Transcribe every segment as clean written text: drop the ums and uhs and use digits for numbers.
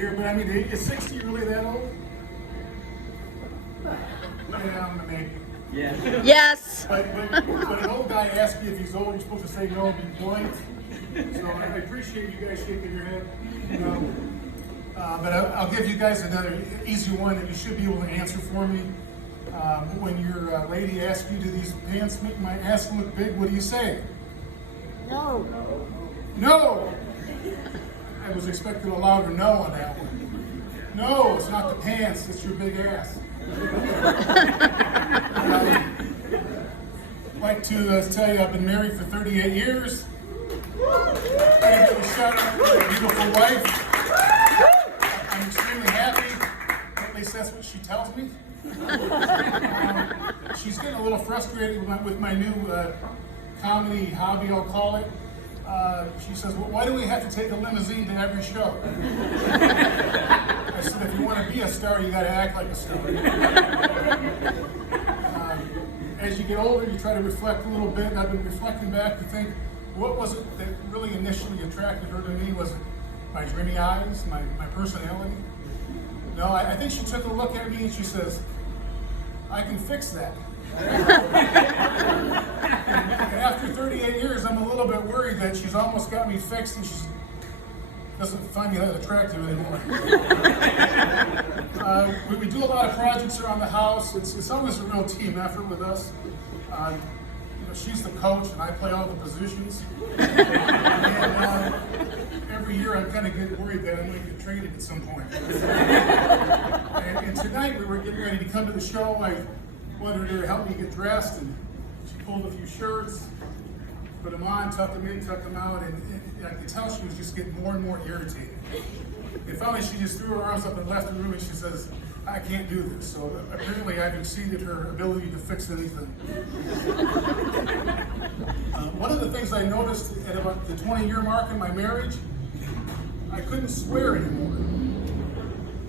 here, but I mean, is 60 really that old? Yeah, maybe. Yeah. Yes. But an old guy asks you if he's old, you're supposed to say no and be polite. So I appreciate you guys shaking your head. But I'll give you guys another easy one that you should be able to answer for me. When your lady asks you, do these pants make my ass look big, what do you say? No. No! I was expecting a louder no on that one. No, it's not the pants, it's your big ass. I'd like to tell you I've been married for 38 years. Give a shout out to my beautiful wife. I'm extremely happy. At least that's what she tells me. She's getting a little frustrated with my new comedy hobby, I'll call it. She says, well, why do we have to take a limousine to every show? I said, if you want to be a star, you got to act like a star. As you get older, you try to reflect a little bit, and I've been reflecting back to think, what was it that really initially attracted her to me? Was it my dreamy eyes, my personality? No, I think she took a look at me and she says, I can fix that. And after 38 years, I'm a little bit worried that she's almost got me fixed and she doesn't find me that attractive anymore. We do a lot of projects around the house. It's always a real team effort with us. She's the coach and I play all the positions. And every year I'm kind of getting worried that I'm going to get traded at some point. And tonight we were getting ready to come to the show. I wanted her to help me get dressed, and she pulled a few shirts, put them on, tucked them in, tucked them out, and I could tell she was just getting more and more irritated. And finally she just threw her arms up and left the room and she says, I can't do this. So apparently I've exceeded her ability to fix anything. One of the things I noticed at about the 20-year mark in my marriage, I couldn't swear anymore.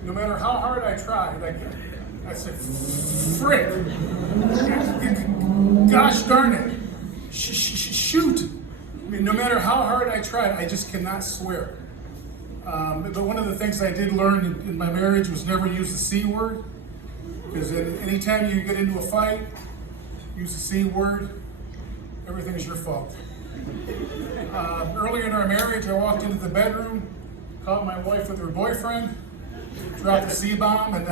No matter how hard I tried, I said, frick, gosh darn it, shoot. I mean, no matter how hard I tried, I just cannot swear. But one of the things I did learn in my marriage was never use the C word. Because anytime you get into a fight, use the C word, everything's your fault. Earlier in our marriage, I walked into the bedroom, caught my wife with her boyfriend, dropped the C-bomb, and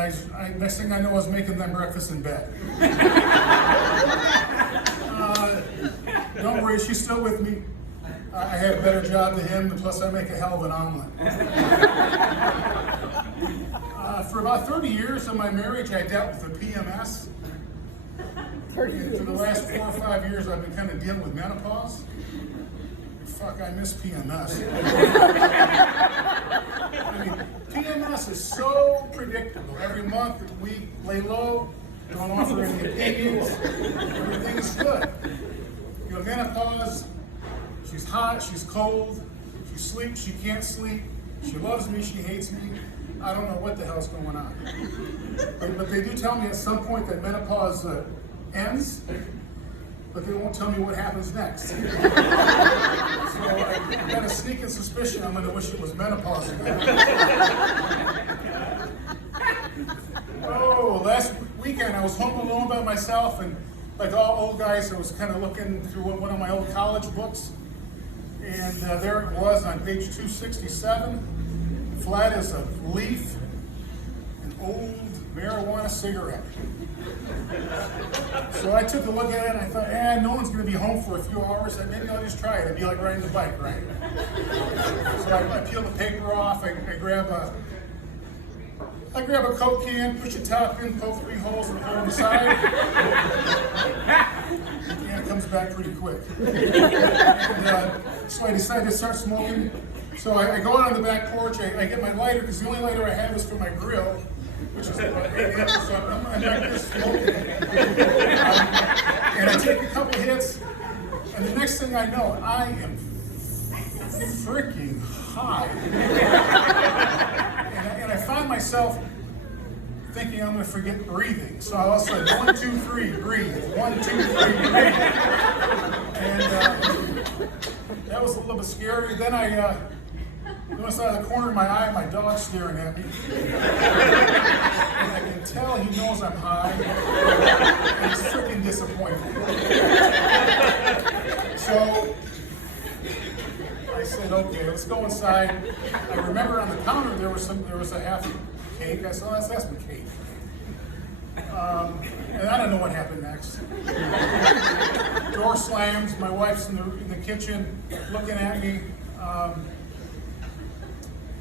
next thing I know, I was making them breakfast in bed. Don't worry, she's still with me. I have a better job than him, and plus I make a hell of an omelet. For about 30 years of my marriage, I dealt with the PMS. And for the last 4 or 5 years, I've been kind of dealing with menopause. Fuck, I miss PMS. I mean, PMS is so predictable. Every month, we lay low, don't offer any opinions, everything is good. You know, menopause, she's hot, she's cold, she sleeps, she can't sleep, she loves me, she hates me. I don't know what the hell's going on. But they do tell me at some point that menopause ends, but they won't tell me what happens next. So I got a sneaking suspicion I'm going to wish it was menopause again. Oh, last weekend I was home alone by myself, and like all old guys, I was kind of looking through one of my old college books, and there it was on page 267, flat as a leaf, an old marijuana cigarette. So I took a look at it and I thought, no one's going to be home for a few hours, and maybe I'll just try it. It'd be like riding the bike, right? So I peel the paper off, I grab a Coke can, push the top in, poke 3 holes and pull on the side. And it comes back pretty quick. And, so I decided to start smoking. So I go out on the back porch, I get my lighter, because the only lighter I have is for my grill, which is about 8 inches, so I'm back there smoking. And I take a couple hits, and the next thing I know, I am freaking high. And I find myself thinking I'm going to forget breathing. So I was like, 1, 2, 3, breathe. 1, 2, 3, breathe. And that was a little bit scary. Then I Notice out of the corner of my eye, my dog's staring at me. And I can tell he knows I'm high. And he's freaking disappointed. So I said, okay, let's go inside. I remember on the counter there was a half cake. I said, oh, that's my cake. And I don't know what happened next. Door slams. My wife's in the kitchen looking at me.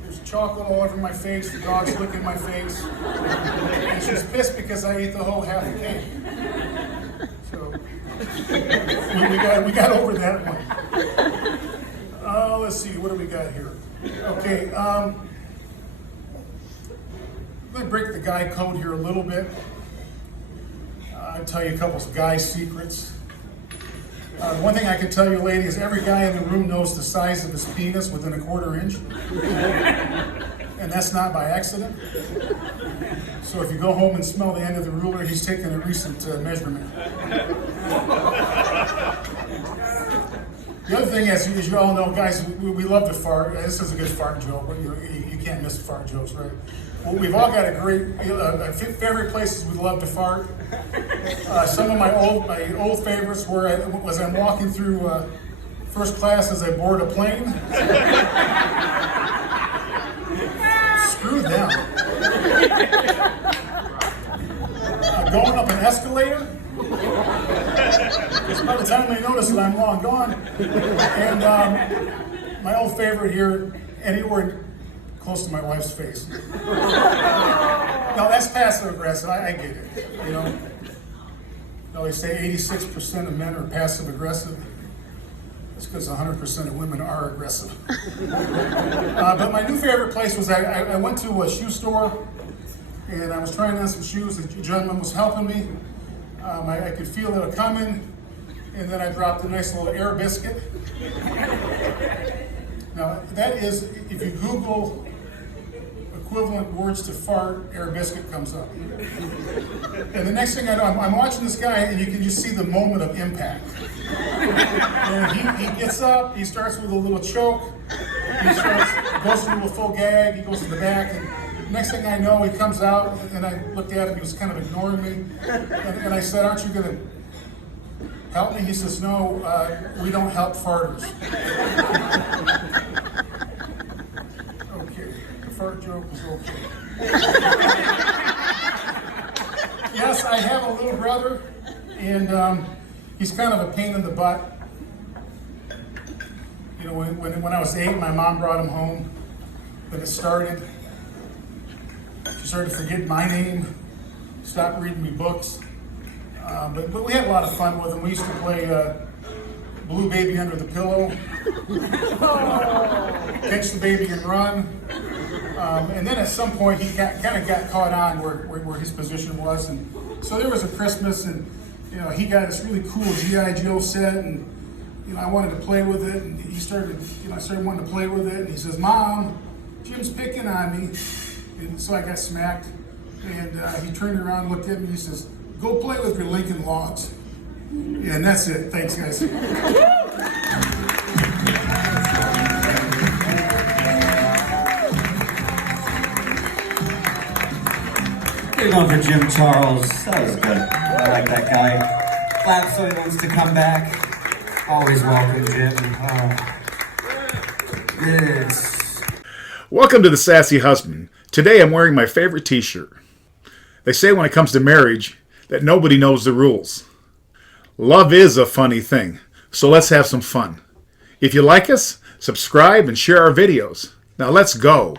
There's chocolate all over my face. The dog's licking my face. And she's pissed because I ate the whole half a cake. So we got over that one. Let's see, what do we got here? Okay, I'm going to break the guy code here a little bit. I'll tell you a couple of guy secrets. One thing I can tell you, lady, is every guy in the room knows the size of his penis within a quarter inch. And that's not by accident. So if you go home and smell the end of the ruler, he's taken a recent measurement. The other thing is, as you all know, guys, we love to fart. This is a good fart joke, but you can't miss fart jokes, right? Well, we've all got a great favorite places we love to fart. Some of my old favorites was I'm walking through first class as I board a plane. Screw them. Going up an escalator. Because by the time they notice that I'm long gone. And my old favorite here, anywhere close to my wife's face. No, that's passive aggressive. I get it. You know, they say 86% of men are passive aggressive. That's because 100% of women are aggressive. But my new favorite place was I went to a shoe store and I was trying on some shoes. The gentleman was helping me. I could feel it coming, and then I dropped a nice little air biscuit. Now, that is, if you Google equivalent words to fart, air biscuit comes up. And the next thing I know, I'm watching this guy, and you can just see the moment of impact. And he gets up, he starts with a little choke, goes into a full gag, he goes to the back, and next thing I know, he comes out, and I looked at him, he was kind of ignoring me, and I said, aren't you going to help me? He says, no, we don't help farters. Okay, the fart joke was okay. Yes, I have a little brother, and he's kind of a pain in the butt. You know, when I was 8, my mom brought him home, but it started. She started forgetting my name, stopped reading me books. But we had a lot of fun with him. We used to play Blue Baby Under the Pillow, Catch the Baby and Run. And then at some point he kind of got caught on where his position was. And so there was a Christmas, and he got this really cool G.I. Joe set, and I wanted to play with it, and I started wanting to play with it, and he says, Mom, Jim's picking on me. And so I got smacked, and he turned around, looked at me, and he says, go play with your Lincoln Logs. And that's it. Thanks, guys. Here you go for Jim Charles. That was good. I like that guy. Glad someone wants to come back. Always welcome, Jim. Yes. Welcome to the Sassy Husband. Today I'm wearing my favorite t-shirt. They say when it comes to marriage that nobody knows the rules. Love is a funny thing, so let's have some fun. If you like us, subscribe and share our videos. Now let's go.